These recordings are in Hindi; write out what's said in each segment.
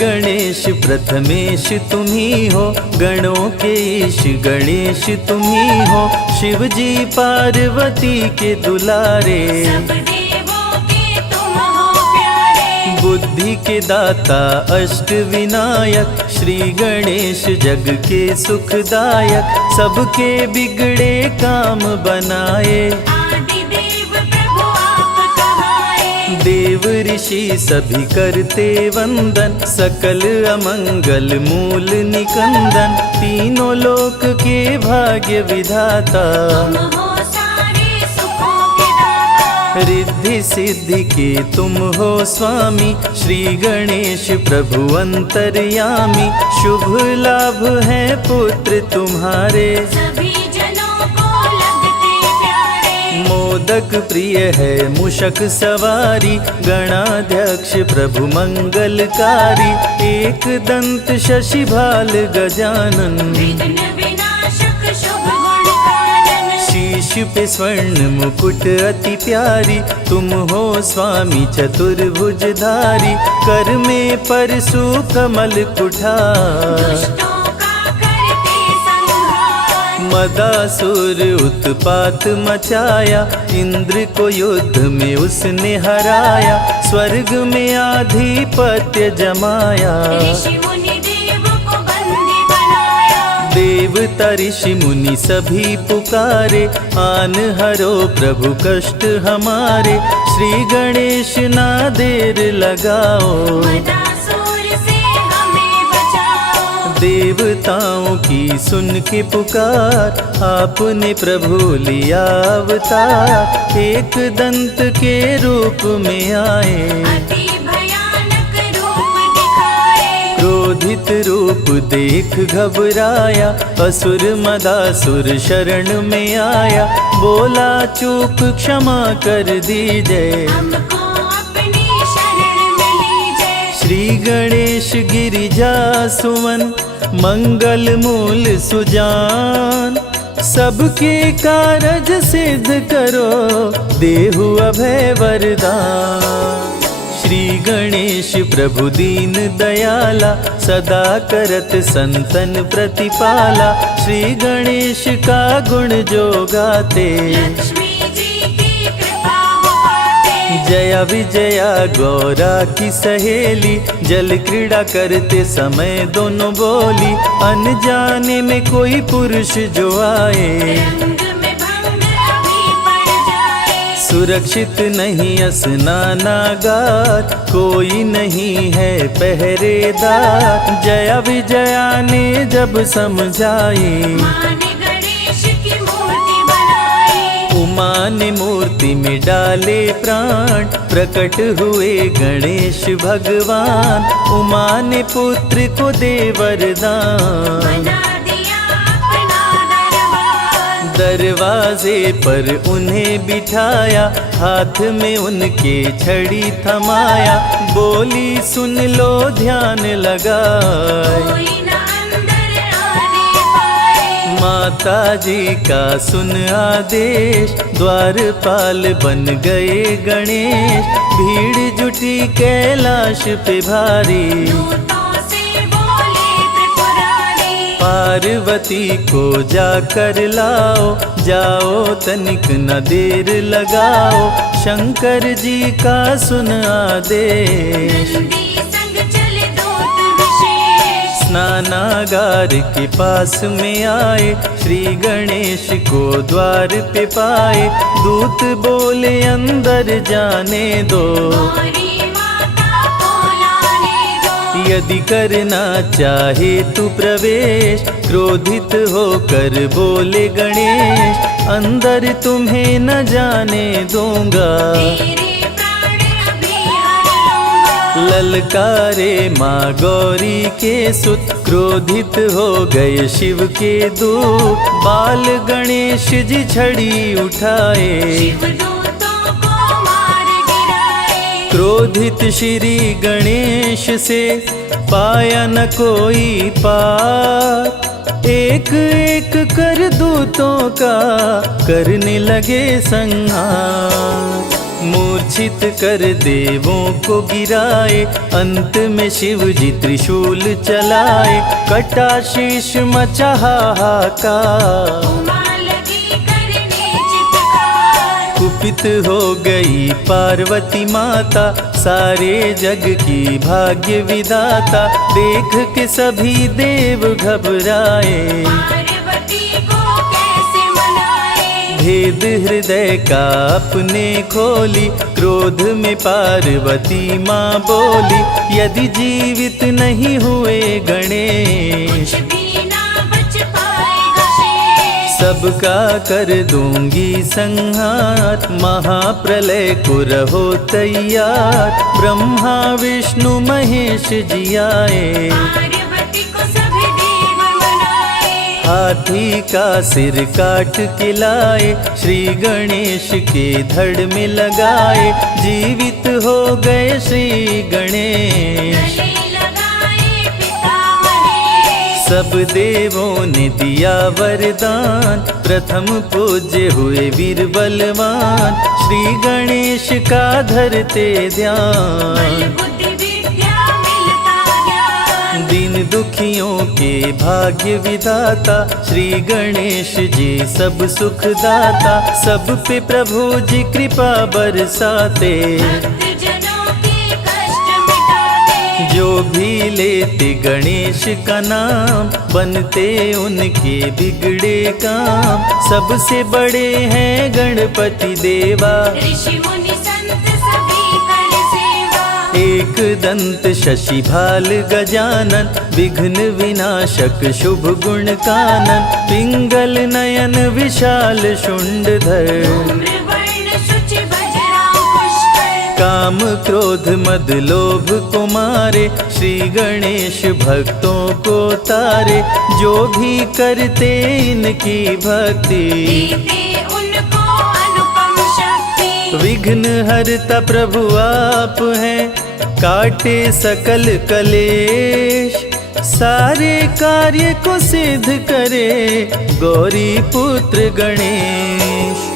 गणेश प्रथमेश तुम ही हो, गणों के ईश गणेश तुम ही हो। शिव जी पार्वती के दुलारे, सब देवों के तुम हो प्यारे। बुद्धि के दाता अष्ट विनायक, श्री गणेश जग के सुखदायक। सबके बिगड़े काम बनाए, आदि देव प्रभु आप कहाए। देव ऋषि सभी करते वंदन, सकल अमंगल मूल निकंदन। तीनों लोक के भाग्य विधाता, तुम हो सारे सुखों के दाता। रिद्धि सिद्धि के तुम हो स्वामी, श्री गणेश प्रभु अंतर्यामी। शुभ लाभ है पुत्र तुम्हारे, सभी जनों को लगते प्यारे। मोदक प्रिय है मूषक सवारी, गणाध्यक्ष प्रभु मंगलकारी। एक दंत शशि भाल गजानन, विघ्न विनाशक शुभ गुण कानन। शीश पे स्वर्ण मुकुट अति प्यारी, तुम हो स्वामी चतुर्भुजधारी। कर में परशु कमल कुठार, दुष्टों का करते संहार। मदासुर उत्पात मचाया, इंद्र को युद्ध में उसने हराया। स्वर्ग में आधिपत्य जमाया, ऋषि मुनि देव को बंदी बनाया। देवता ऋषि मुनि सभी पुकारे। आन हरो प्रभु कष्ट हमारे, श्री गणेश ना देर लगाओ। मदासुर से हमें बचाओ। देवताओं की सुन के पुकार, आपने प्रभु लिया अवतार। एक दंत के रूप में आए, अति भयानक रूप दिखाए। क्रोधित रूप देख घबराया। असुर मदासुर शरण में आया, बोला चूक क्षमा कर दीजिए। हमको अपनी शरण में लीजिए। श्री गणेश गिरिजा सुवन, मंगल मूल सुजान। सबके कारज सिद्ध करो, देहु अभय वरदान। श्री गणेश प्रभु दीन दयाला, सदा करत संतन प्रतिपाला। श्री गणेश का गुण जो गाते, लक्ष्मी जी की कृपा हो पाते। जया विजया गौरा की सहेली, जल क्रीड़ा करते समय दोनों बोली। अनजाने में कोई पुरुष जो आए, रंग में भंग अभी पड़ जाए। सुरक्षित नहीं स्नानागार, कोई नहीं है पहरेदार। जया विजया ने जब समझाई, माँ ने गणेश की मूर्ति बनाई। उमा ने मूर्ति में डाले प्राण, प्रकट हुए गणेश भगवान। उमा ने पुत्र को दे वरदान, बना दिया अपना दरबार। दरवाजे पर उन्हें बिठाया, हाथ में उनके छड़ी थमाया। बोली सुन लो ध्यान लगाए, कोई न अंदर आने पाए। माता जी का सुन आदेश, द्वारपाल बन गए गणेश। भीड़ जुटी कैलाश पे भारी, दूतों से बोले त्रिपुरारी। पार्वती को जाकर लाओ, जाओ तनिक न देर लगाओ। शंकर जी का सुन आदेश, नंदी संग चले दूत विशेष। स्नानागार के पास में आए, श्री गणेश को द्वार पे पाए। दूत बोले अंदर जाने दो, गौरी माता को लाने दो। यदि करना चाहे तू प्रवेश। क्रोधित होकर बोले गणेश, अंदर तुम्हें न जाने दूंगा। तेरे प्राण अभी हर लूंगा। ललकारे माँ गौरी के सुत, क्रोधित हो गए शिव के दूत। बाल गणेश जी छड़ी उठाए, शिव दूतों को मार गिराए। क्रोधित श्री गणेश से पाया न कोई पार। एक एक कर दूतों का करने लगे संहार। मूर्छित कर देवों को गिराए, अंत में शिव जी त्रिशूल चलाए, कटा शीश मचा हाहाकार। उमा लगी करने चित्कार, कुपित हो गई पार्वती माता, सारे जग की भाग्य विधाता, देख के सभी देव घबराए। पार्वती को कैसे मनाए, भेद हृदय का अपने खोली, क्रोध में पार्वती माँ बोली, यदि जीवित नहीं हुए गणेश, कुछ भी ना बच पाएगा शेष। सबका कर दूंगी संहार, महाप्रलय को रहो तैयार। ब्रह्मा विष्णु महेश जी आए, पार्वती को सभी देव मनाए, हाथी का सिर काट के लाए, श्री गणेश के धड़ में लगाए, जीवित हो गए श्री गणेश। गले लगाए पिता महेश, सब देवों ने दिया वरदान, प्रथम पूज्य हुए वीर बलवान, श्री गणेश का धरते बल ध्यान। बुद्धि विद्या मिलता ज्ञान, दीन दुखियों के भाग्य विधाता, श्री गणेश जी सब सुख दाता, सब पे प्रभु जी कृपा बरसाते। भक्तजनों के कष्ट मिटाते, जो भी लेते गणेश का नाम, बनते उनके बिगड़े काम। सबसे बड़े हैं गणपति देवा, ऋषि मुनि संत सभी कर सेवा। एक दंत शशि भाल गजानन, विघ्न विनाशक शुभ गुण कानन, पिंगल नयन विशाल शुंडधर। धूम्रवर्ण शुचि वज्रांकुश पुष्कर, काम क्रोध मद लोभ को मारे, श्री गणेश भक्तों को तारे। जो भी करते इनकी भक्ति, देते उनको अनुपम शक्ति। विघ्न हरता प्रभु आप हैं, काटे सकल कलेश, सारे कार्य को सिद्ध करे गौरी पुत्र गणेश।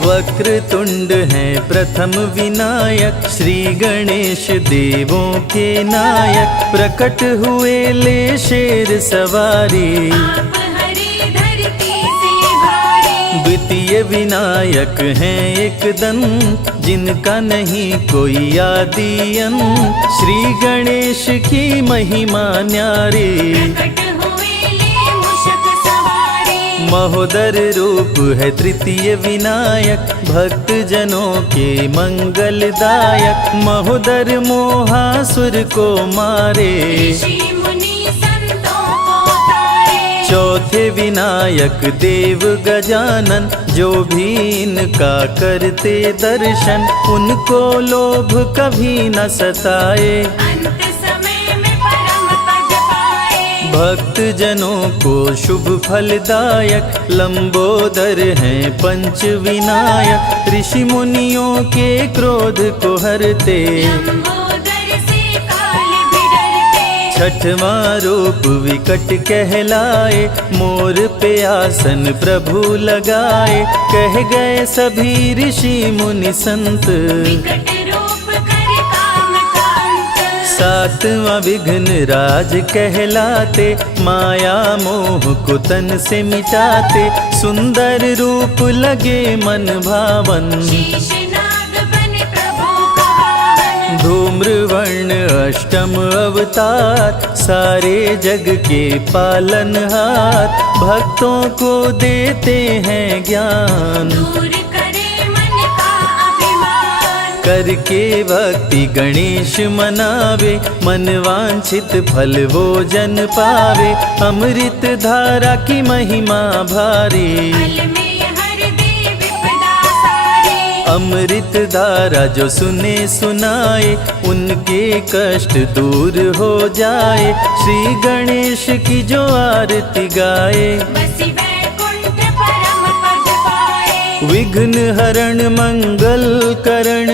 वक्र तुंड हैं प्रथम विनायक, श्री गणेश देवों के नायक। प्रकट हुए ले शेर सवारी, आप हरे धरती से भारी। द्वितीय विनायक हैं एक दंत, जिनका नहीं कोई आदि अंत। श्री गणेश की महिमा न्यारी, प्रकट हुए ले मूषक सवारी। महोदर रूप है तृतीय विनायक, भक्त जनों के मंगलदायक। महोदर मोहासुर को मारे, ऋषि मुनि संतों को तारे। चौथे विनायक देव गजानन, जो भी इनका करते दर्शन, उनको लोभ कभी न सताए। अंत समय में परम पद पाए, भक्त जनों को शुभ फलदायक, लंबोदर हैं पंच विनायक। ऋषि मुनियों के क्रोध को हरते, लंबोदर से काल भी डरते। छठवां रूप विकट कहलाए, मोर पे आसन प्रभु लगाए। कह गए सभी ऋषि मुनि संत, विकट रूप कर काम का अंत। सातवां विघ्न राज कहलाते, माया मोह को तन से मिटाते। सुंदर रूप लगे मन भावन, शेषनाग बने प्रभु का वाहन। धूम्रवर्ण अष्टम अवतार, सारे जग के पालनहार। भक्तों को देते हैं ज्ञान, दूर करे मन का अभिमान। करके भक्ति गणेश मनावे। मन वांछित फल वो जन पावे, अमृत धारा की महिमा भारी। फल में हर दे विपदा सारी। अमृत धारा जो सुने सुनाए, उनके कष्ट दूर हो जाए। श्री गणेश की जो आरती गाए, बसी वैकुंठ परम पद पाए। विघ्न हरण मंगल करण,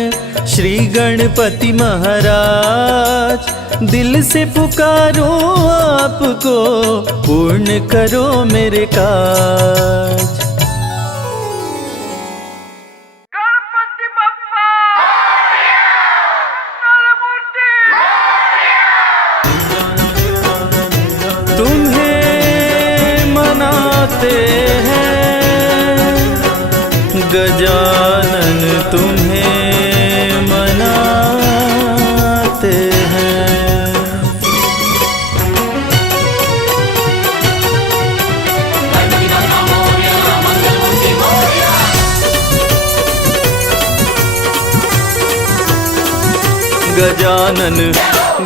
श्री गणपति महाराज। दिल से पुकारो आपको, पूर्ण करो मेरे काज। गणपति बप्पा गजानन तुम्हें मनाते हैं। गजानन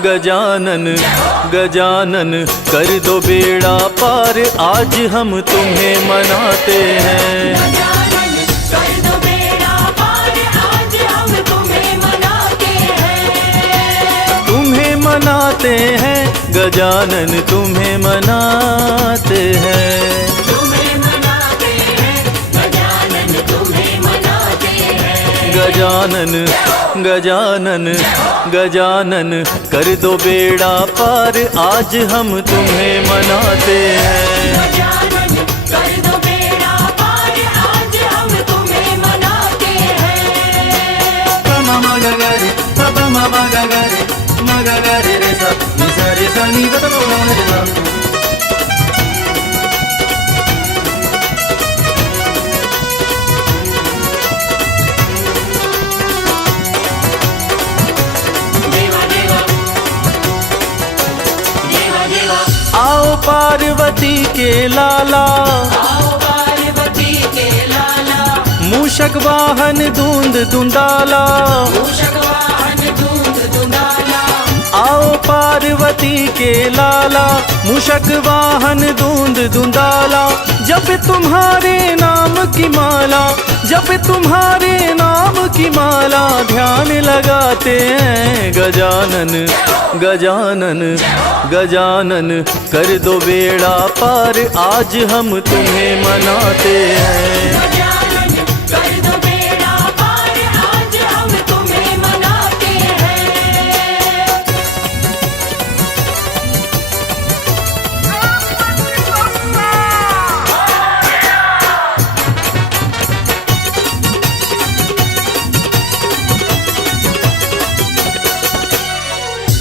गजानन गजानन कर दो बेड़ा पार, आज हम तुम्हें मनाते हैं। गजानन कर दो बेड़ा पार, आज हम तुम्हें मनाते हैं। तुम्हें मनाते हैं गजानन, तुम्हें मनाते हैं। तुम्हें मनाते हैं गजानन, तुम्हें मनाते हैं। गजानन गजानन गजानन कर दो बेड़ा पार, आज हम तुम्हें मनाते हैं। गजानन कर दो बेड़ा पार, आज हम तुम्हें मनाते हैं। पमा मगा गा रे, पमा मगा गा रे, मगा गा रे रे सा, नि सा रे सा नि गा दा गा रे सा। आओ पार्वती के लाला, आओ पार्वती के लाला, मूषक वाहन धूंध धुंधाला। मूषक वाहन धूंध धुंधाला। आओ पार्वती के लाला, मूषक वाहन धूंध धुंधाला। जब तुम्हारे नाम की माला, जब तुम्हारे नाम की माला, ध्यान लगाते हैं। गजानन गजानन गजानन कर दो बेड़ा पार, आज हम तुम्हें मनाते हैं। गजानन कर दो बेड़ा पार, आज हम तुम्हें मनाते हैं।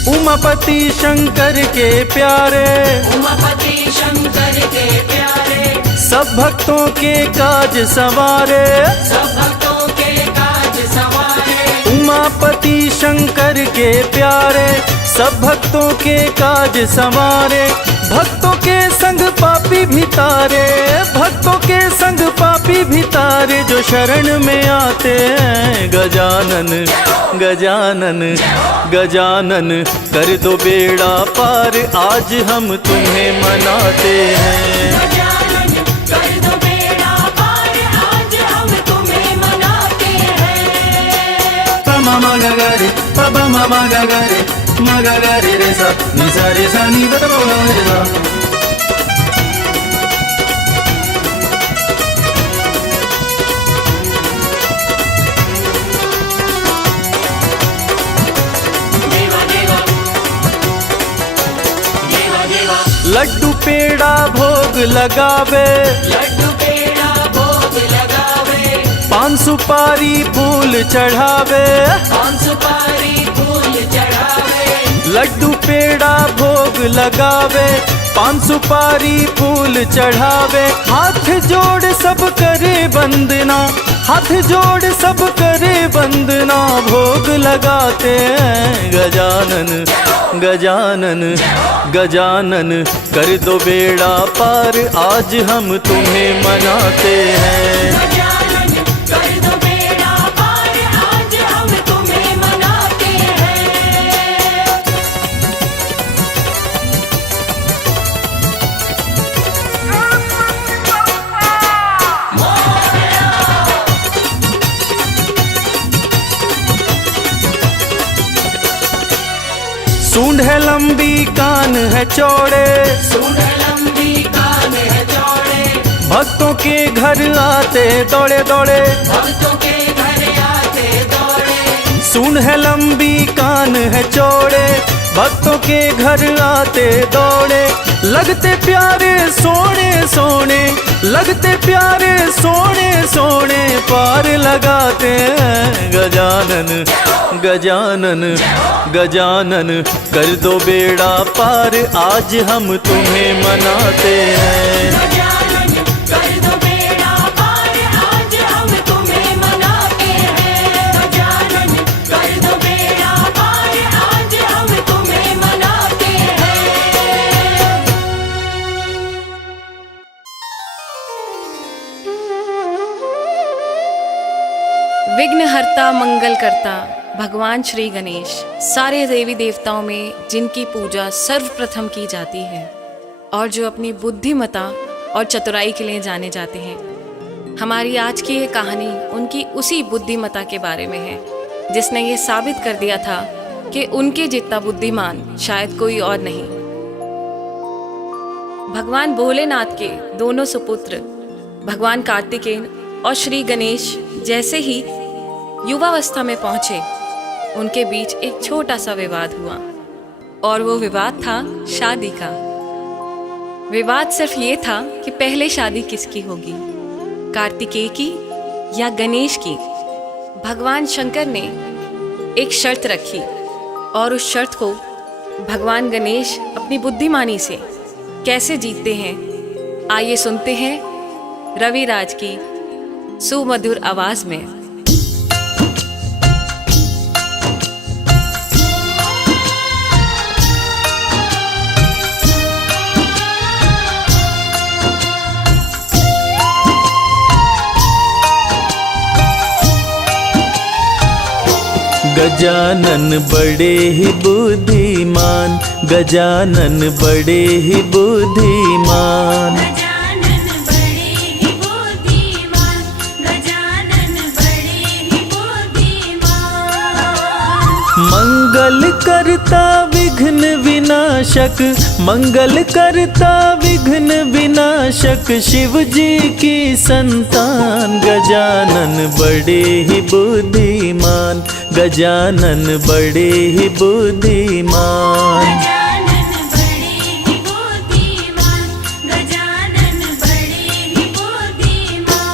उमापति शंकर के प्यारे, उमापति शंकर के प्यारे, सब भक्तों के काज संवारे। सब भक्तों के काज संवारे। उमापति शंकर के प्यारे, सब भक्तों के काज संवारे। भक्तों के संग पापी भी तारे, भक्तों के संग पापी भी तारे, जो शरण में आते हैं। गजानन गजानन गजानन कर दो बेड़ा पार, आज हम तुम्हें मनाते हैं। गजानन कर दो बेड़ा पार, आज हम तुम्हें मनाते हैं। पमा मगा गा रे, पमा मगा गा रे, मगा गा रे रे सा, नि सा रे सा नि गा दा गा रे सा। देवा देवा देवा देवा, लड्डू पेड़ा भोग लगावे, लड्डू पेड़ा भोग लगावे। पान सुपारी फूल चढ़ावे। पान सुपारी फूल चढ़ावे। लड्डू पेड़ा भोग लगावे, पान सुपारी फूल चढ़ावे। हाथ जोड़ सब करे वंदना, हाथ जोड़ सब करे वंदना, भोग लगाते हैं। गजानन गजानन गजानन कर दो बेड़ा पार, आज हम तुम्हें मनाते हैं। गजानन कर दो बेड़ा पार, आज हम तुम्हें मनाते हैं। सूंड है लंबी कान है चौड़े, सूंड लंबी कान है चौड़े, भक्तों के घर आते दौड़े दौड़े। भक्तों के घर आते दौड़े। सूंड है लंबी कान है चौड़े, भक्तों के घर आते दौड़े। लगते प्यारे सोने सोने, लगते प्यारे सोने सोने, पार लगाते हैं। गजानन गजानन गजानन कर दो बेड़ा पार, आज हम तुम्हें मनाते हैं। गजानन कर दो बेड़ा पार, आज हम तुम्हें विघ्नहर्ता मंगल करता भगवान श्री गणेश सारे देवी देवताओं में जिनकी पूजा सर्वप्रथम की जाती है और जो अपनी बुद्धिमता और चतुराई के लिए जाने जाते हैं। हमारी आज की ये कहानी उनकी उसी बुद्धिमता के बारे में है जिसने ये साबित कर दिया था कि उनके जितना बुद्धिमान शायद कोई और नहीं। भगवान भोलेनाथ के दोनों सुपुत्र भगवान कार्तिकेय और श्री गणेश जैसे ही युवावस्था में पहुंचे, उनके बीच एक छोटा सा विवाद हुआ और वो विवाद था शादी का। विवाद सिर्फ ये था कि पहले शादी किसकी होगी, कार्तिकेय की या गणेश की। भगवान शंकर ने एक शर्त रखी और उस शर्त को भगवान गणेश अपनी बुद्धिमानी से कैसे जीतते हैं, आइए सुनते हैं रविराज की सुमधुर आवाज में। गजानन बड़े ही बुद्धिमान, गजानन बड़े ही बुद्धिमान। गजानन बड़े ही बुद्धिमान, गजानन बड़े ही बुद्धिमान। मंगल करता विघ्न विनाशक, मंगल करता विघ्न विनाशक, शिव जी की संतान। गजानन बड़े ही बुद्धिमान, गजानन बड़े ही बुद्धिमान। गजानन बड़े ही बुद्धिमान, गजानन बड़े ही बुद्धिमान।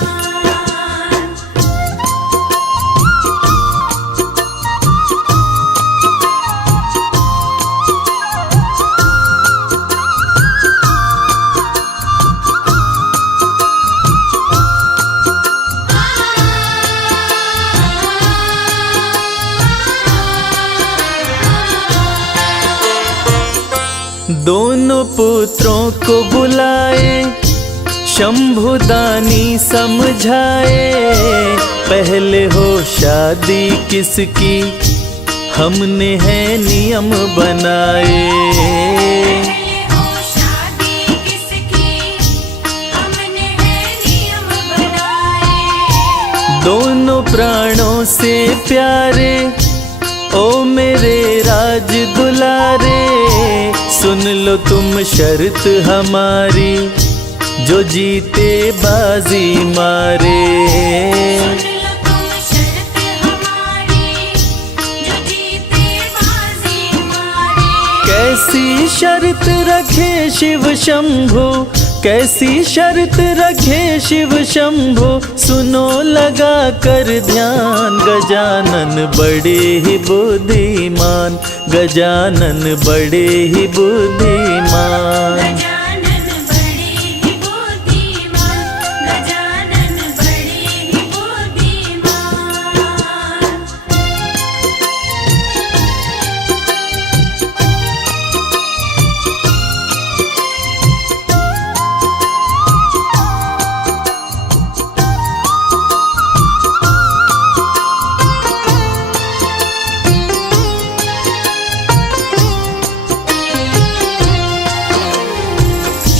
दोनों पुत्रों को बुलाए, शंभुदानी समझाए, पहले हो शादी किसकी, हमने है नियम बनाए। पहले हो शादी किसकी, हमने है नियम बनाए। दोनों प्राणों से प्यारे, ओ मेरे राज दुलारे, सुन लो तुम शर्त हमारी, जो जीते बाजी मारे। सुन लो तुम शर्त हमारी, जो जीते बाजी मारे। कैसी शर्त रखे शिव शंभो, कैसी शर्त रखे शिव शंभो, सुनो लगा कर ध्यान। गजानन बड़े ही बुद्धिमान, गजानन बड़े ही बुद्धिमान। गजानन बड़े ही बुद्धिमान, गजानन बड़े ही बुद्धिमान।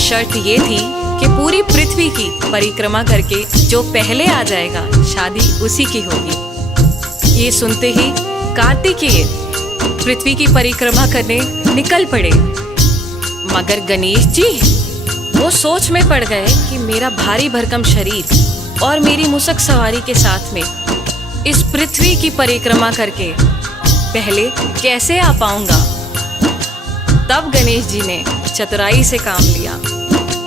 शर्त ये थी कि पूरी पृथ्वी की परिक्रमा करके जो पहले आ जाएगा शादी उसी की होगी। ये सुनते ही कार्तिकेय पृथ्वी की परिक्रमा करने निकल पड़े, मगर गणेश जी वो सोच में पड़ गए कि मेरा भारी भरकम शरीर और मेरी मुसक सवारी के साथ में इस पृथ्वी की परिक्रमा करके पहले कैसे आ पाऊंगा। तब गणेश जी ने चतुराई से काम लिया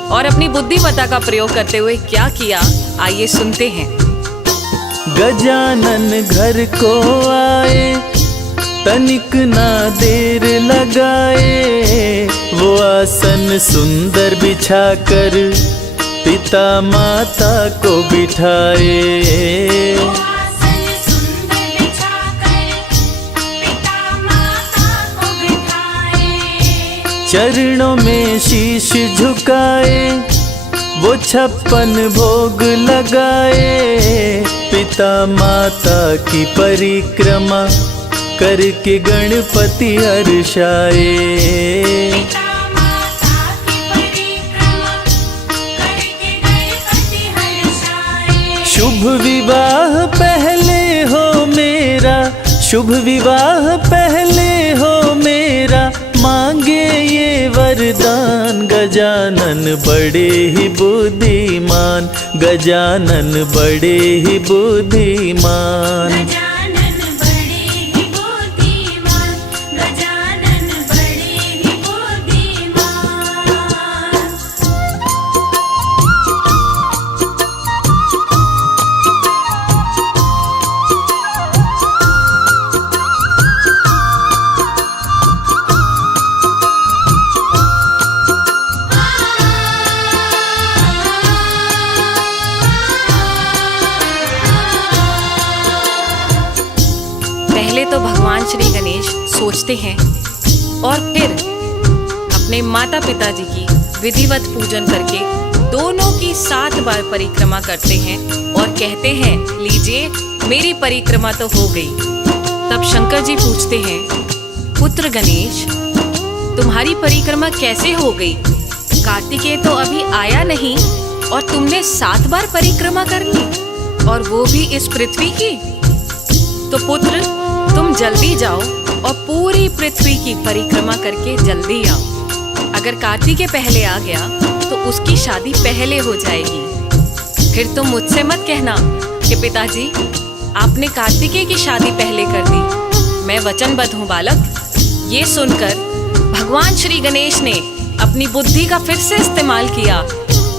और अपनी बुद्धिमत्ता का प्रयोग करते हुए क्या किया, आइए सुनते हैं। गजानन घर को आए, तनिक ना देर लगाए, वो आसन सुंदर बिछाकर पिता माता को बिठाए। आसन सुंदर बिछाकर पिता माता को बिठाए। चरणों में शीश झुकाए, वो 56 भोग लगाए, पिता पिता माता की परिक्रमा करके गणपति हर्षाए। पिता माता की परिक्रमा करके गणपति हर्षाए। शुभ विवाह पहले हो मेरा, शुभ विवाह पहले हो मेरा, मांगे ये वरदान गजानन बड़े ही बुद्धिमान, गजानन बड़े ही बुद्धिमान। गजानन बड़े ही बुद्धिमान, गजानन बड़े ही बुद्धिमान। पहले तो भगवान श्री गणेश सोचते हैं और फिर अपने माता पिता जी की विधिवत पूजन करके दोनों की 7 बार परिक्रमा करते हैं और कहते हैं, लीजिए मेरी परिक्रमा तो हो गई। तब शंकर जी पूछते हैं, पुत्र गणेश तुम्हारी परिक्रमा कैसे हो गई? कार्तिकेय तो अभी आया नहीं और तुमने 7 बार परिक्रमा कर ली, और वो भी इस पृथ्वी की। तो पुत्र तुम जल्दी जाओ और पूरी पृथ्वी की परिक्रमा करके जल्दी आओ। अगर कार्तिकेय पहले आ गया तो उसकी शादी पहले हो जाएगी। फिर तुम मुझसे मत कहना कि पिताजी आपने कार्तिकेय की शादी पहले कर दी। मैं वचनबद्ध हूँ बालक। ये सुनकर भगवान श्री गणेश ने अपनी बुद्धि का फिर से इस्तेमाल किया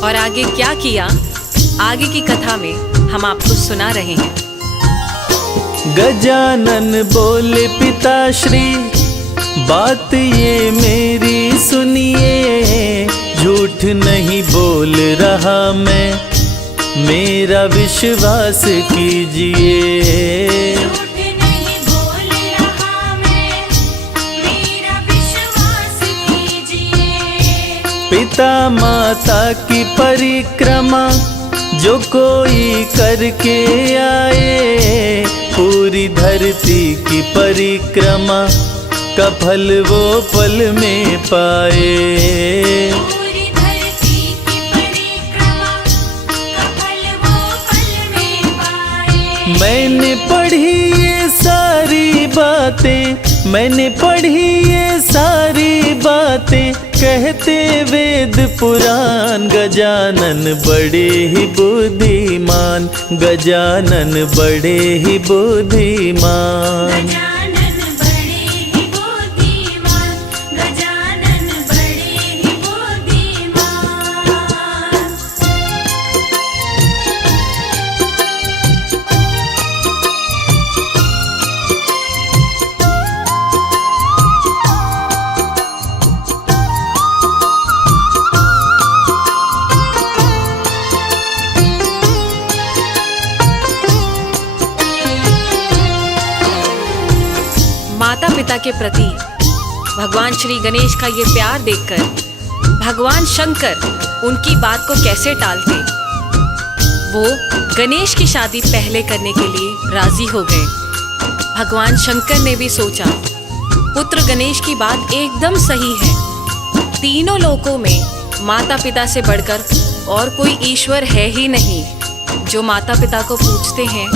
और आगे क्या किया, आगे की कथा में हम आपको सुना रहे हैं। गजानन बोले पिताश्री बात ये मेरी सुनिए, झूठ नहीं बोल रहा मैं, मेरा विश्वास कीजिए। झूठ नहीं बोल रहा मैं, मेरा विश्वास कीजिए। पिता माता की परिक्रमा जो कोई करके आए, पूरी धरती की परिक्रमा का फल वो पल में पाए। पूरी धरती की परिक्रमा का फल वो पल में पाए। मैंने पढ़ी ये सारी बातें, मैंने पढ़ी ये सारी बातें, कहते वेद पुराण गजानन बड़े ही बुद्धिमान, गजानन बड़े ही बुद्धिमान। गजानन बड़े ही बुद्धिमान, गजानन बड़े ही बुद्धिमान। माता पिता के प्रति भगवान श्री गणेश का ये प्यार देखकर भगवान शंकर उनकी बात को कैसे टालते। वो गणेश की शादी पहले करने के लिए राजी हो गए। भगवान शंकर ने भी सोचा, पुत्र गणेश की बात एकदम सही है। तीनों लोकों में माता पिता से बढ़कर और कोई ईश्वर है ही नहीं। जो माता पिता को पूजते हैं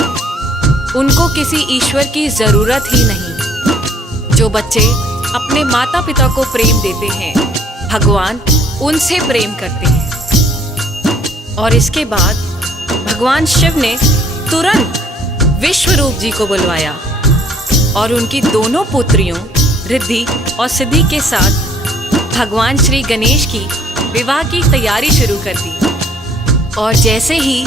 उनको किसी ईश्वर की जरूरत ही नहीं। जो बच्चे अपने माता पिता को प्रेम देते हैं, भगवान उनसे प्रेम करते हैं। और इसके बाद भगवान शिव ने तुरंत विश्वरूप जी को बुलवाया और उनकी दोनों पुत्रियों रिद्धि और सिद्धि के साथ भगवान श्री गणेश की विवाह की तैयारी शुरू कर दी। और जैसे ही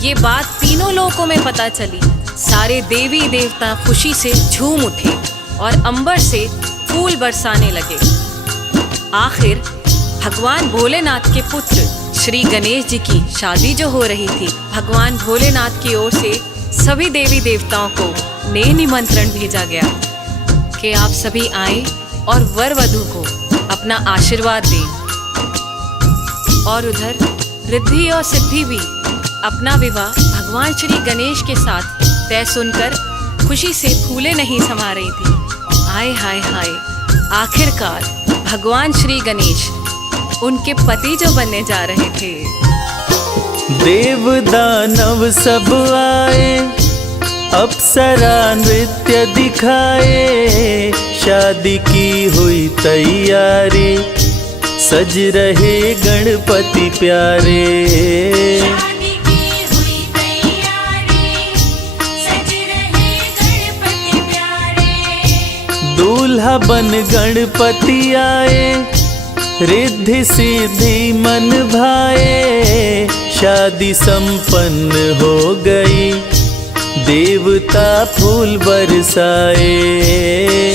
ये बात तीनों लोकों में पता चली, सारे देवी देवता खुशी से झूम उठे और अंबर से फूल बरसाने लगे। आखिर भगवान भोलेनाथ के पुत्र श्री गणेश जी की शादी जो हो रही थी, भगवान भोलेनाथ की ओर से सभी देवी देवताओं को नेह निमंत्रण भेजा गया कि आप सभी आए और वर वधू को अपना आशीर्वाद दें। और उधर रिद्धि और सिद्धि भी अपना विवाह भगवान श्री गणेश के साथ तय सुनकर खुशी से फूले नहीं समा रही थी। हाय हाय हाय, आखिरकार भगवान श्री गणेश उनके पति जो बनने जा रहे थे। देव दानव सब आए, अप्सरा नृत्य दिखाए, शादी की हुई तैयारी, सज रहे गणपति प्यारे। शादी की हुई तैयारी, सज रहे गणपति प्यारे। दूल्हा बन गणपति आए, रिद्धि सिद्धि मन भाए, शादी संपन्न हो गई, देवता फूल बरसाए।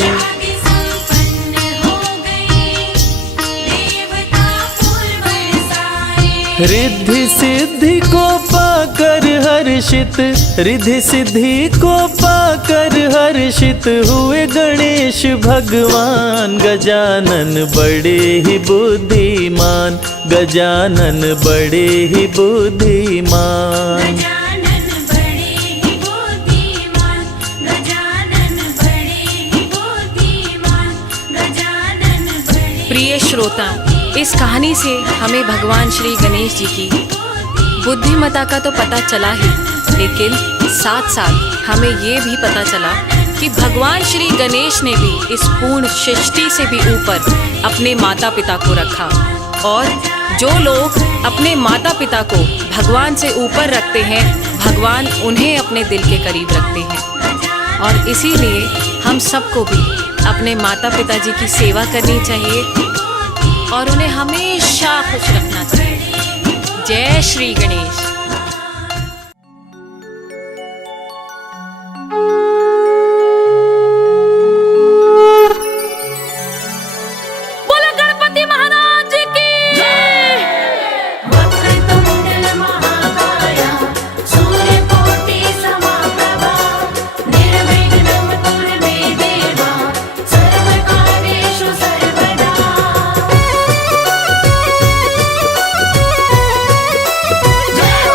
शादी संपन्न हो गई, देवता फूल बरसाए। रिद्धि सिद्धि को पाकर हर्षित, रिद्धि सिद्धि को पाकर हर्षित हुए गणेश भगवान। गजानन बड़े ही बुद्धिमान, गजानन बड़े ही बुद्धिमान। गजानन बड़े ही बुद्धिमान, गजानन बड़े ही बुद्धिमान, गजानन बड़े। प्रिय श्रोता, इस कहानी से हमें भगवान श्री गणेश जी की बुद्धिमत्ता का तो पता चला ही, लेकिन साथ साथ हमें ये भी पता चला कि भगवान श्री गणेश ने भी इस पूर्ण सृष्टि से भी ऊपर अपने माता पिता को रखा। और जो लोग अपने माता पिता को भगवान से ऊपर रखते हैं, भगवान उन्हें अपने दिल के करीब रखते हैं। और इसीलिए हम सबको भी अपने माता पिता जी की सेवा करनी चाहिए और उन्हें हमेशा खुश रखना चाहिए। जय श्री गणेश। बोलो गणपति महाराज की जय। वक्रतुण्ड महाकाय, सूर्यकोटि समप्रभा, निर्विघ्नं कुरु मे देव, सर्वकार्येषु सर्वदा। जय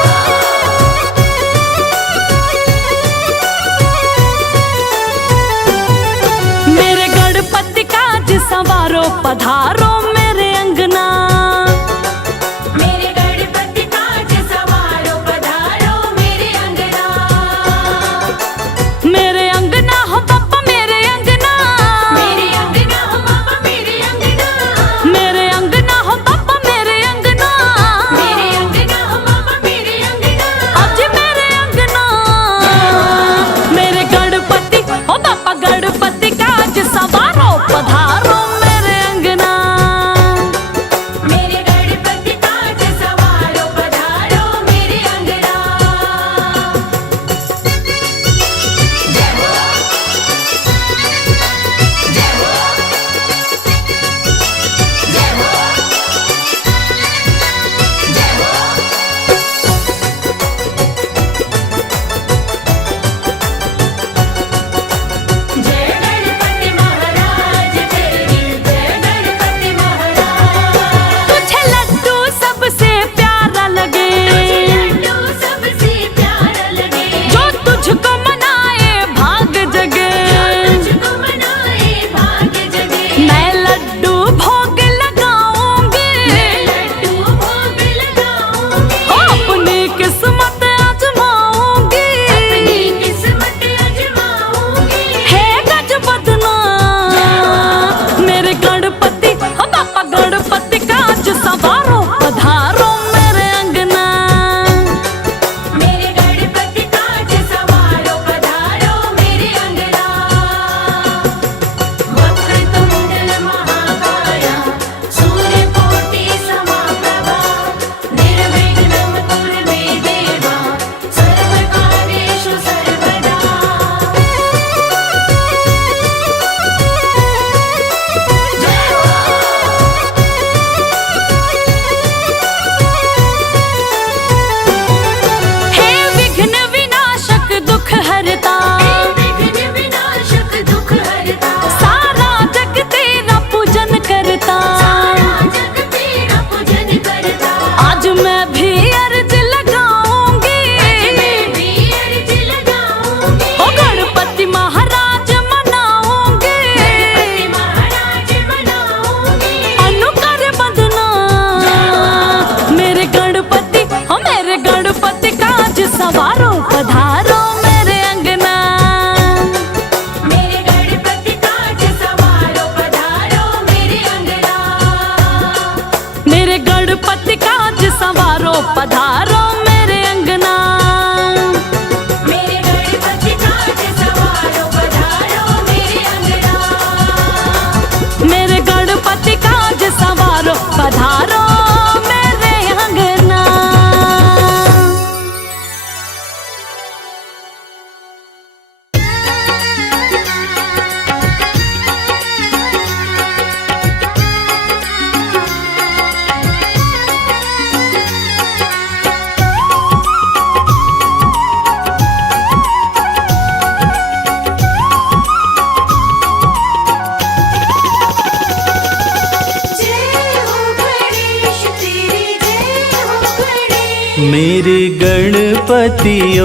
मेरे गणपति ओ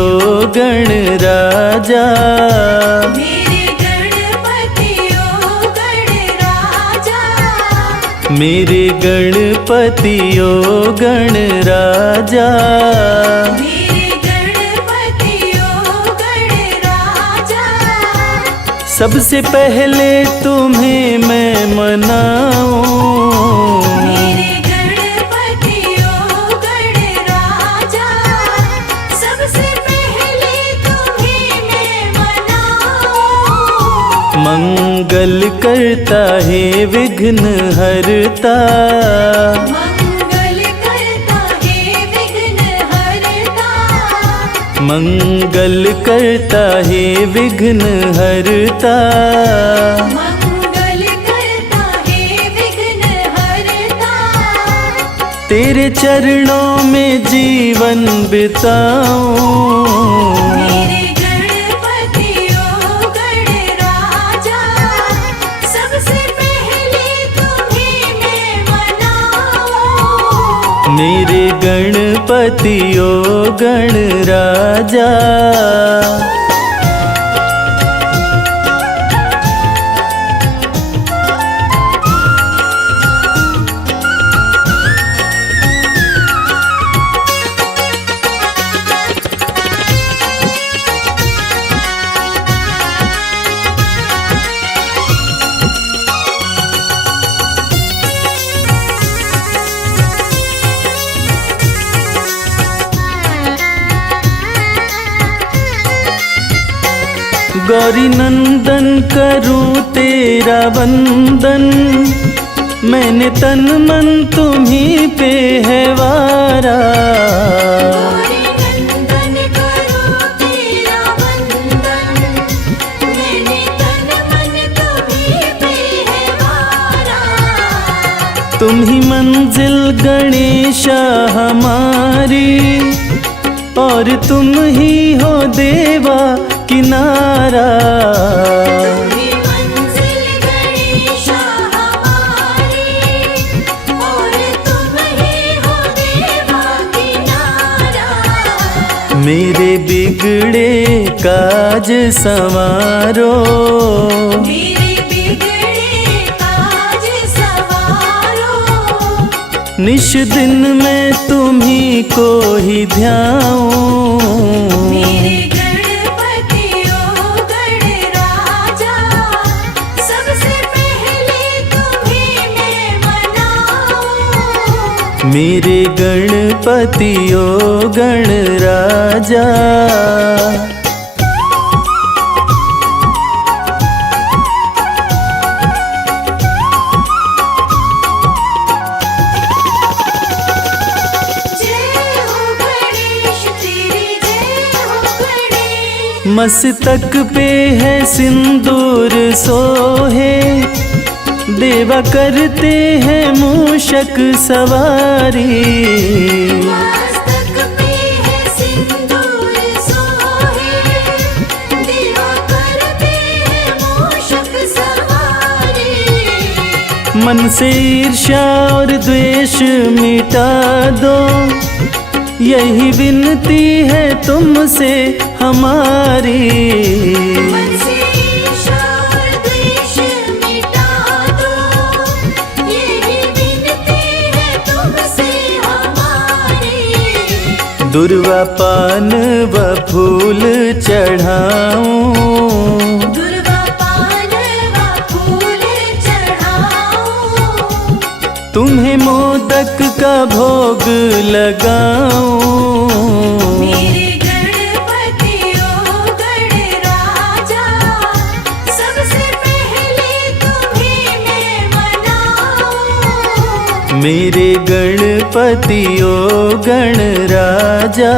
गणराजा, मेरे गणपति ओ गणराजा, मेरे गणपति ओ गणराजा। मेरे गणपति ओ गणराजा, सबसे पहले तुम्हें मैं मनाऊं, मेरे गणपति ओ गणराजा, सबसे पहले तुम्हें मैं मनाऊं। मंगल करता है विघ्न हरता, मंगल करता है विघ्न हरता, मंगल करता है विघ्न हरता। मंगल करता है विघ्न हरता। तेरे चरणों में जीवन बिताऊं, मेरे गणपति ओ गणराजा, सबसे पहले तुम्हें मैं मनाऊं। मेरे गणपति ओ गणराजा। गौरी नंदन करूं तेरा वंदन, मैंने तन मन तुम्हीं पे है वारा। गौरी नंदन करूं तेरा वंदन, मैंने तन मन तुम्हीं पे है वारा। तुम ही मंजिल गणेशा हमारी, और तुम ही हो देवा किनारा। तुम्ही मंजिल गणेशा हमारी, और तुम ही हो देवा किनारा। मेरे बिगड़े काज संवारो, मेरे बिगड़े काज सवारो। निश दिन मैं तुम्ही को ही ध्याऊं। मेरे गणपति ओ गणराजा, सबसे पहले तुम्हें मैं मनाऊं। मेरे गणपति ओ गणराजा। जय हो गणेश तेरी जय हो गणेश। मस्तक पे है सिंदूर सोहे, देवा करते हैं मूषक सवारी। मस्तक पे है सिंदूर सोहे, देवा करते हैं मूषक सवारी। मन से ईर्ष्या और द्वेष मिटा दो, यही विनती है तुमसे हमारी। मन से ईर्ष्या और द्वेष मिटा दो, यही विनती है तुमसे हमारी। दुर्वा पान व फूल चढ़ाऊं, दुर्वा पान व फूल चढ़ाऊं। तुम्हें मोदक का भोग लगाऊं। मेरे गणपति ओ गणराजा, सबसे पहले तुम्हें मैं मनाऊं। मेरे गणपति ओ गणराजा।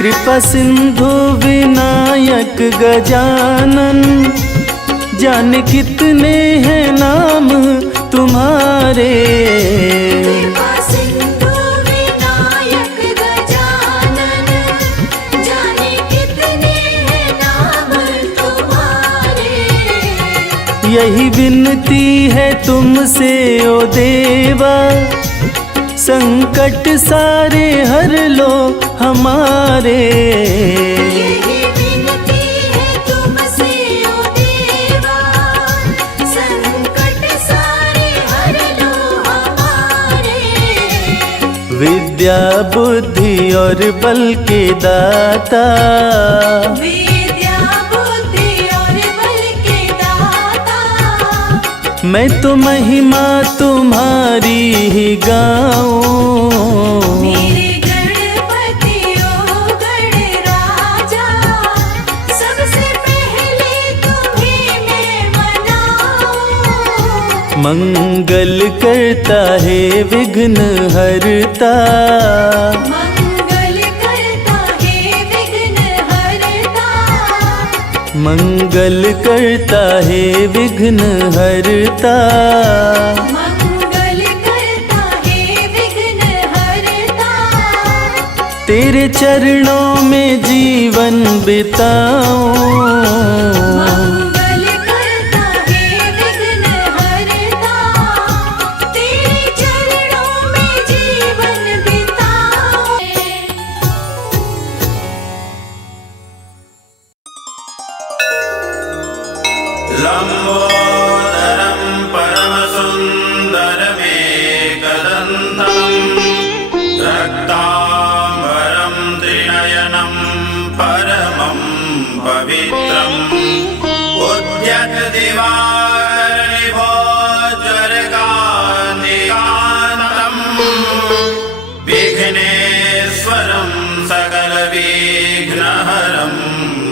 कृपा सिंधु विनायक गजानन, जाने कितने हैं नाम तुम्हारे। कृपा सिंधु विनायक गजानन, जाने कितने हैं नाम तुम्हारे। यही विनती है तुमसे ओ देवा, संकट सारे हर लो हमारे। यही विनती है तुमसे ओ देवा, संकट सारे हर लो हमारे। विद्या बुद्धि और बल के दाता, विद्या बुद्धि और बल के दाता, मैं तो महिमा तुम्हारी ही गाऊं। मेरे गणपति ओ गणराजा, सबसे पहले तुम्हें मैं मनाऊं। मंगल करता है विघ्न हरता, मंगल करता है विघ्न हरता, मंगल करता है विघ्न हरता। मंगल करता है विघ्न हरता। तेरे चरणों में जीवन बिताऊं। मंगल करता है विघ्न हरता, तेरे चरणों में जीवन बिताऊं। लम्बोदरं परमसुन्दरमेकदन्तं, रक्ताम्बरं त्रिनयनं परमं पवित्रम्, उद्यतदिवाकरनिभोज्वरकान्तिकान्तं, विघ्नेश्वरं सकलविघ्नहरं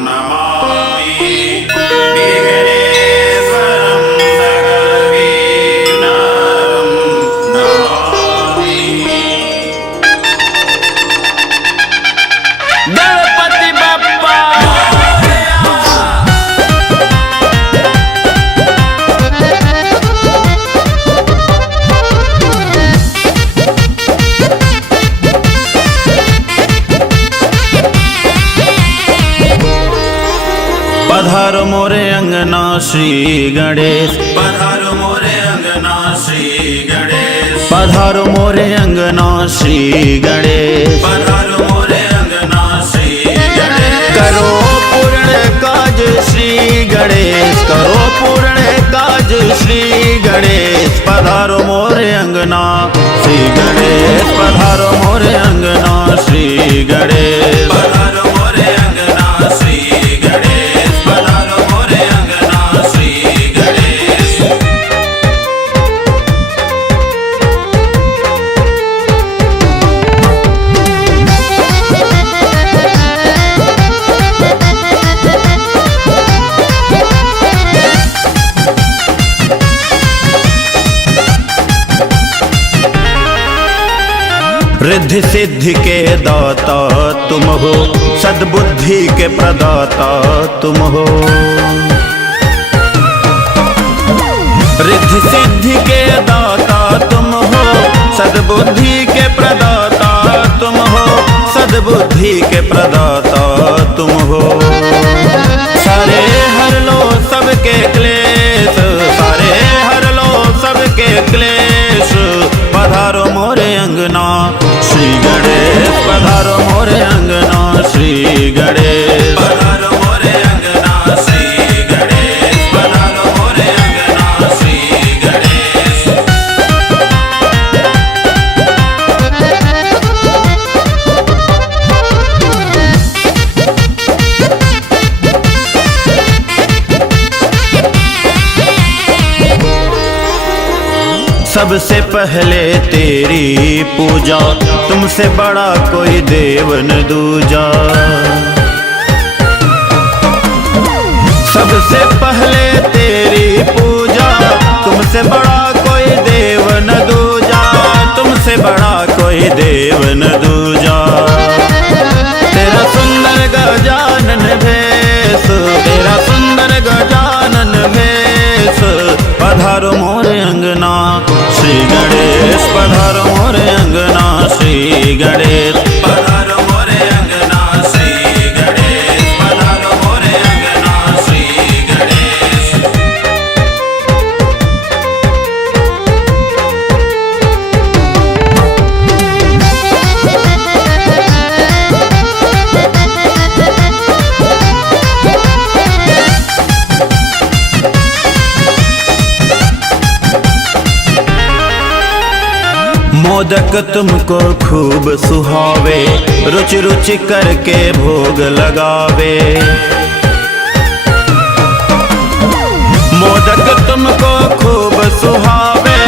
नमामि। विघ्नेश्वरं सकलविघ्नहरं नमामि। गणपति बप्पा पधारो मोरे अंगना श्री गणेश, पधारो मोरे अंगना श्री गणेश, पधारो मोरे अंगना श्री गणेश, पधारो मोरे अंगना श्री गणेश। करो पूर्ण काज श्री गणेश, करो पूर्ण काज श्री गणेश। पधारो मोरे अंगना श्री गणेश, पधारो मोरे अंगना श्री गणेश, पधारो मोरे अंगना श्री गणेश, पधारो मोरे अंगना श्री गणेश। रिद्धि सिद्धि के दाता तुम हो, सद्बुद्धि के प्रदाता तुम हो। रिद्धि सिद्धि के दाता तुम हो, सद्बुद्धि के प्रदाता तुम हो, सद्बुद्धि के प्रदाता तुम हो। सारे हर लो सबके क्लेश, सारे हर लो सबके क्लेश। पधारो मोरे अंगना श्री गणेश, पधारो मोरे अंगना श्री गणेश, पधारो मोरे अंगना श्री गणेश, पधारो मोरे अंगना श्री गणेश। सबसे पहले तेरी पूजा, तुमसे बड़ा कोई देव न दूजा। सबसे पहले तेरी पूजा, तुमसे बड़ा कोई देव न दूजा, तुमसे बड़ा कोई देव न दूजा। तेरा मोदक तुमको खूब सुहावे, रुचि रुचि करके भोग लगावे। मोदक तुमको खूब सुहावे,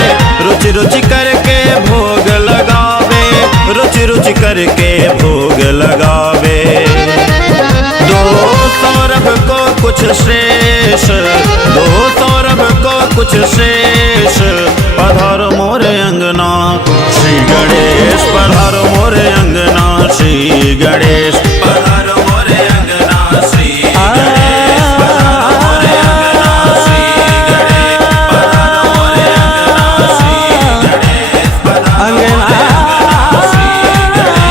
रुचि रुचि करके भोग लगावे, रुचि रुचि करके भोग लगावे। दो सौरभ को कुछ शेष, दो सौरभ को कुछ शेष, पधारो मोरे अंगना श्री गणेश, पधारो मोरे अंगना श्री गणेश, पधारो मोरे अंगना श्री गणेश, पधारो मोरे अंगना श्री गणेश, पधारो मोरे अंगना श्री गणेश,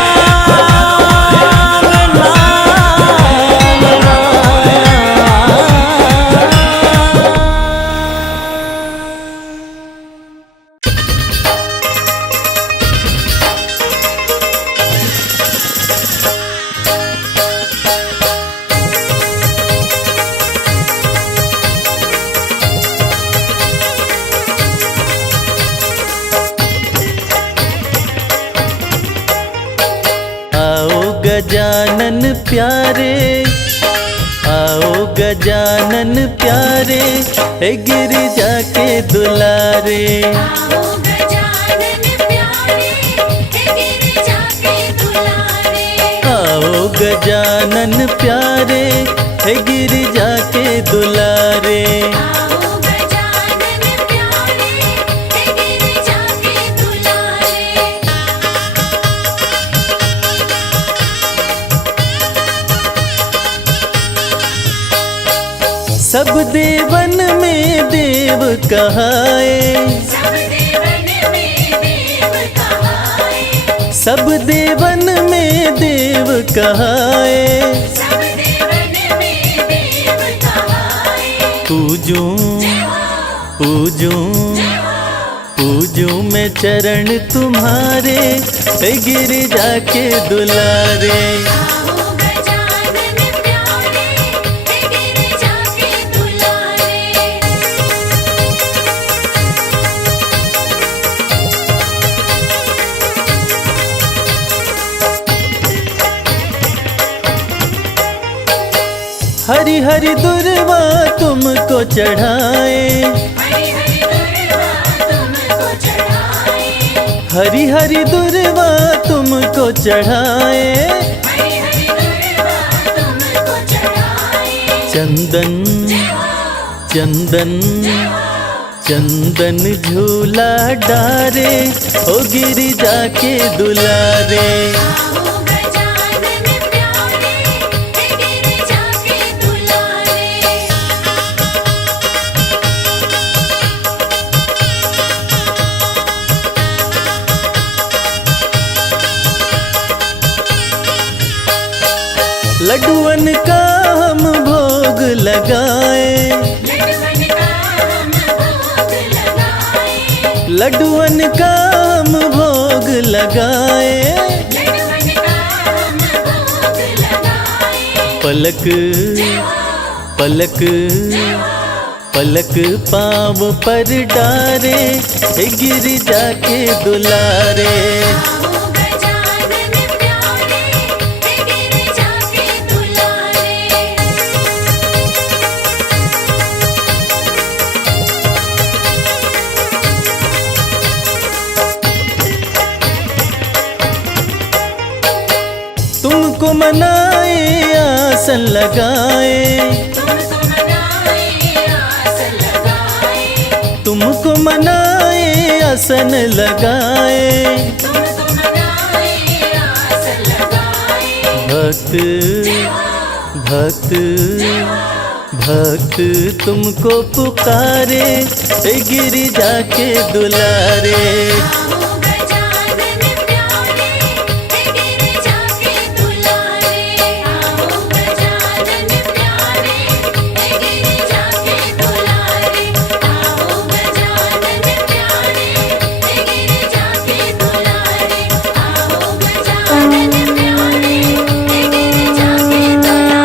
पधारो मोरे अंगना श्री गजानन प्यारे, आओ गजानन प्यारे, हे गिरिजा के दुलारे। आओ गजानन प्यारे, हे गिरिजा के दुलारे। आओ गजानन प्यारे, हे गिरिजा के दुलारे। आओ गजानन प्यारे, हे गिरिजा के दुलारे। सब देवन में देव कहाए, सब देवन में देव कहाए। सब देवन में देव कहाए। सब देवन में देव कहाए। पूजूं पूजूं पूजूं मैं चरण तुम्हारे, हे गिरिजा के दुलारे। आओ गजानन प्यारे, हे गिरिजा के दुलारे। हरि हरि दुर्वा तुमको चढ़ाए, हरि हरि दुर्वा तुमको चढ़ाए। हरि हरि दुर्वा तुमको चढ़ाए। हरि हरि दुर्वा तुमको चढ़ाए। चंदन चंदन चंदन झूला डारे, ओ गिरिजा के दुलारे। आओ गजानन प्यारे, हे गिरिजा के दुलारे। लड्डुअन का हम भोग लगाए, लड्डुअन का हम भोग लगाए। लड्डुअन का हम भोग लगाए। लड्डुअन का हम भोग लगाए। पलक पलक पलक पाँव पर डारे, हे गिरिजा के दुलारे। आओ गजानन प्यारे, हे गिरिजा के दुलारे। तुमको मनाए आसन लगाए, तुमको मनाए आसन लगाए। तुमको मनाए आसन लगाए। तुमको मनाए आसन लगाए। भक्त भक्त भक्त तुमको पुकारे, हे गिरिजा के दुलारे। आओ गजानन प्यारे, हे गिरिजा के दुलारे। आओ गजानन प्यारे, हे गिरिजा के दुलारे। आओ गजानन प्यारे, हे गिरिजा के दुलारे। आओ गजानन प्यारे, हे गिरिजा के दुलारे।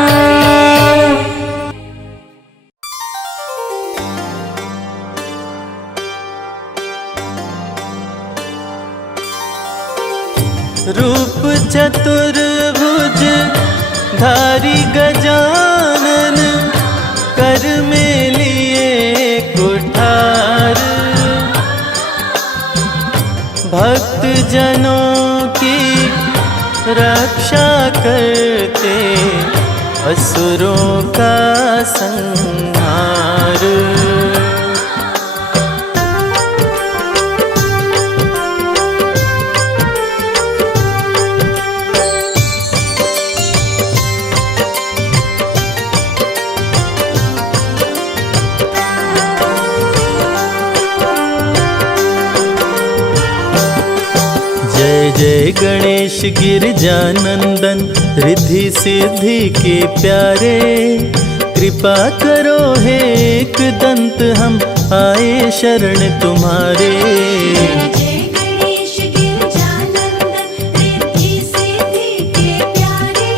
जनों की रक्षा करते, असुरों का संहार। जय जय गणेश गिरजानंदन, रिद्धि सिद्धि के प्यारे, कृपा करो हे एक दंत, हम आए शरण तुम्हारे। जय गणेश गिरजानंदन, रिद्धि सिद्धि के प्यारे,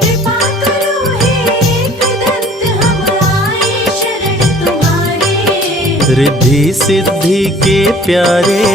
कृपा करो हे एकदंत, हम आए शरण तुम्हारे। रिद्धि सिद्धि के प्यारे,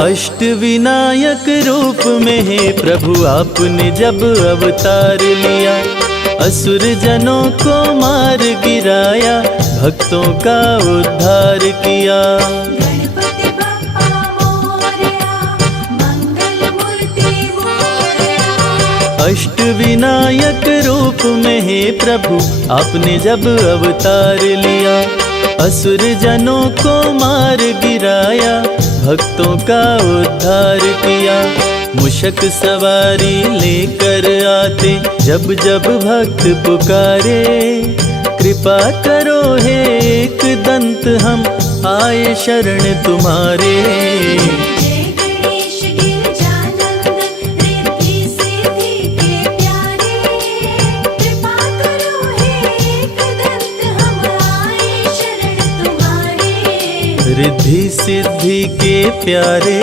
अष्ट विनायक रूप में हे प्रभु आपने जब अवतार लिया, असुर जनों को मार गिराया, भक्तों का उद्धार किया। गणपति बप्पा मोरया, मंगल मूर्ति मोरया। अष्ट विनायक रूप में हे प्रभु आपने जब अवतार लिया, असुर जनों को मार गिराया, भक्तों का उद्धार किया। मुशक सवारी लेकर आते, जब जब भक्त पुकारे, कृपा करो हे एक दंत, हम आए शरण तुम्हारे। जय गणेश गिरजानंदन, रिद्धि सिद्धि के प्यारे, कृपा करो हे एकदंत, हम आए शरण तुम्हारे। रिद्धि सिद्धि के प्यारे,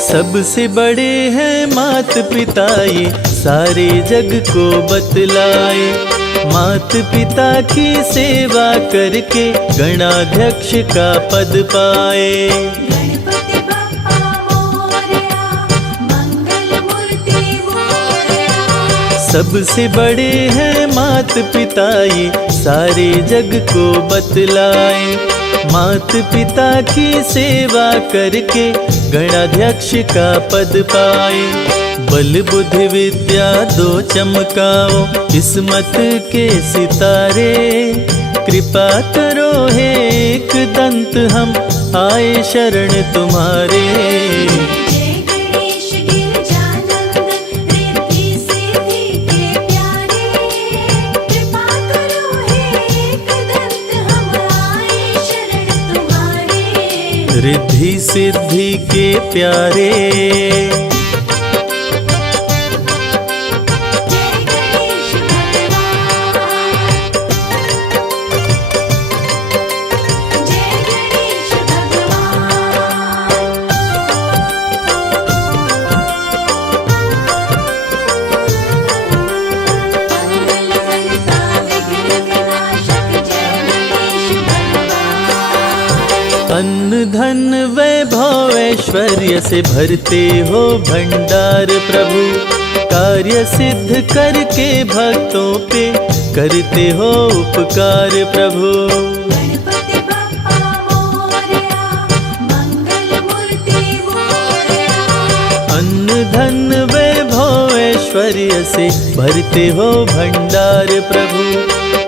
सबसे बड़े हैं मात पिता, ये सारे जग को बतलाए। मात पिता की सेवा करके गणाध्यक्ष का पद पाए। गणपति बप्पा मोरया, मंगल मूर्ति मोरया। सबसे बड़े हैं मात पिता, ये सारे जग को बतलाए। मात पिता की सेवा करके गणाध्यक्ष का पद पाए। बल बुद्धि विद्या दो चमकाओ, किस्मत के सितारे, कृपा करो हे एक दंत, हम आए शरण तुम्हारे। जय गणेश गिरजानंदन, रिद्धि सिद्धि के प्यारे, कृपा करो हे एकदंत, हम आए शरण तुम्हारे। रिद्धि सिद्धि के प्यारे, अन्न धन वैभव ऐश्वर्य से भरते हो भंडार प्रभु। कार्य सिद्ध करके भक्तों पे करते हो उपकार प्रभु। गणपति बप्पा मोरया, मंगल मूर्ति मोरया। अन्न धन वैभव ऐश्वर्य से भरते हो भंडार प्रभु।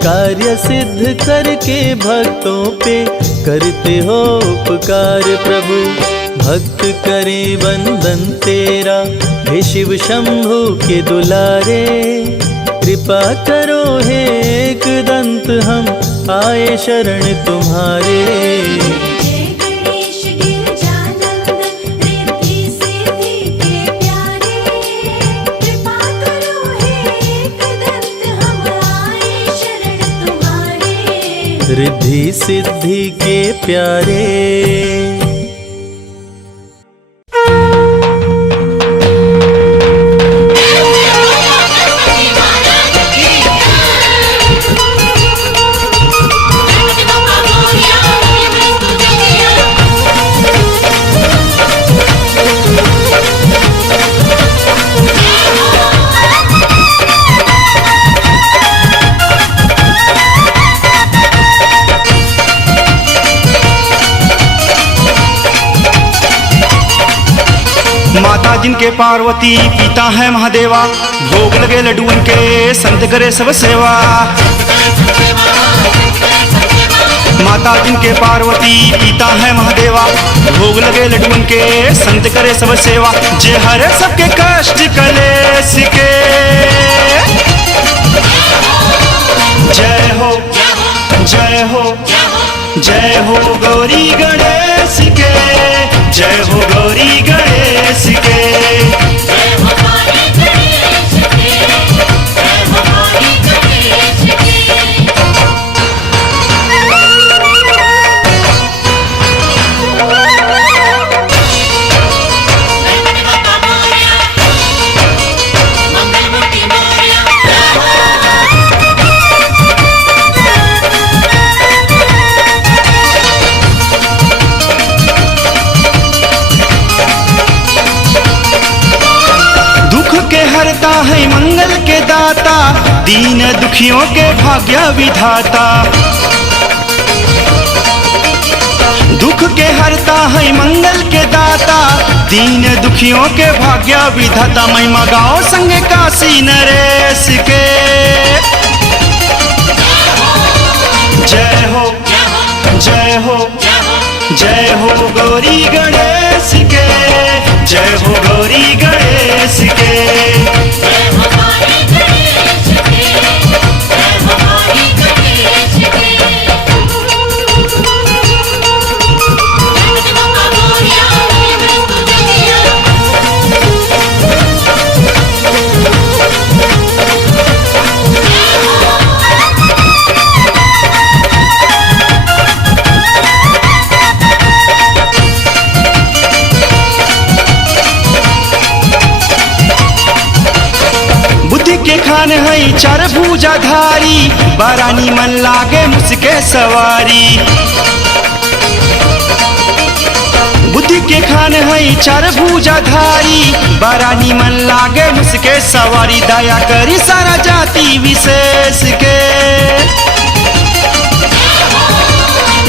कार्य सिद्ध करके भक्तों पे करते हो उपकार प्रभु। भक्त करे वंदन तेरा, हे शिव शंभु के दुलारे। कृपा करो हे एक दंत, हम आए शरण तुम्हारे। जय गणेश गिरजानंदन, रिद्धि रिद्धि सिद्धि के प्यारे। माता जिनके पार्वती, पिता है महादेवा, भोग लगे लड्डूअन के, संत करे सब सेवा। माता जिनके पार्वती, पिता है महादेवा, भोग लगे लड्डूअन के, संत करे सब सेवा। जे हरे सबके कष्ट कलेश के, जय हो जय हो जय हो गौरी गणेश के, जय हो गौरी गणेश के। हरता है मंगल के दाता, दीन दुखियों के भाग्य विधाता। दुख के हरता है मंगल के दाता, दीन दुखियों के भाग्य विधाता। महिमा गाओ संग काशी नरेश के, जय हो जय हो जय हो गौरी गणेश के, जय हो गौरी गणेश के। के खान है चार भुजाधारी, बारानी मन लागे मुझके सवारी। बुद्धि के खान है चार भुजाधारी, बारानी मन लागे मुझके सवारी। दया करी सारा जाति विशेष के,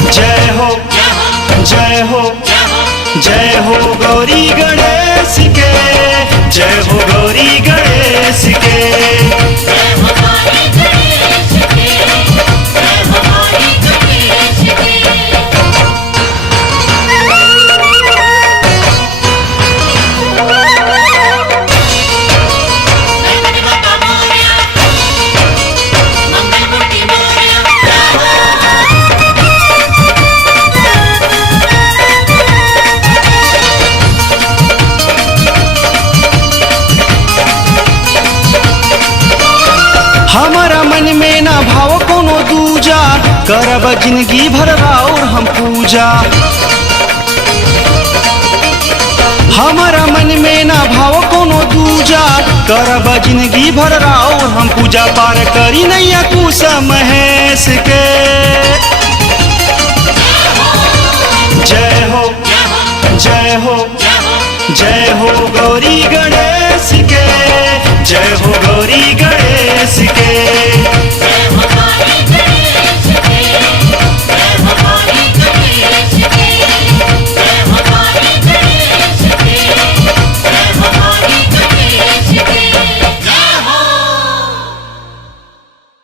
जय हो जय हो जय हो गौरी गणेश के, जय हो गौरी गणेश के। हमारा मन में ना भाव कोनो दूजा, करब जिंदगी भर और हम पूजा। हमारा मन में ना भाव कोनो दूजा, करब जिंदगी भर और हम पूजा। पार करी नैया कुश महेश के,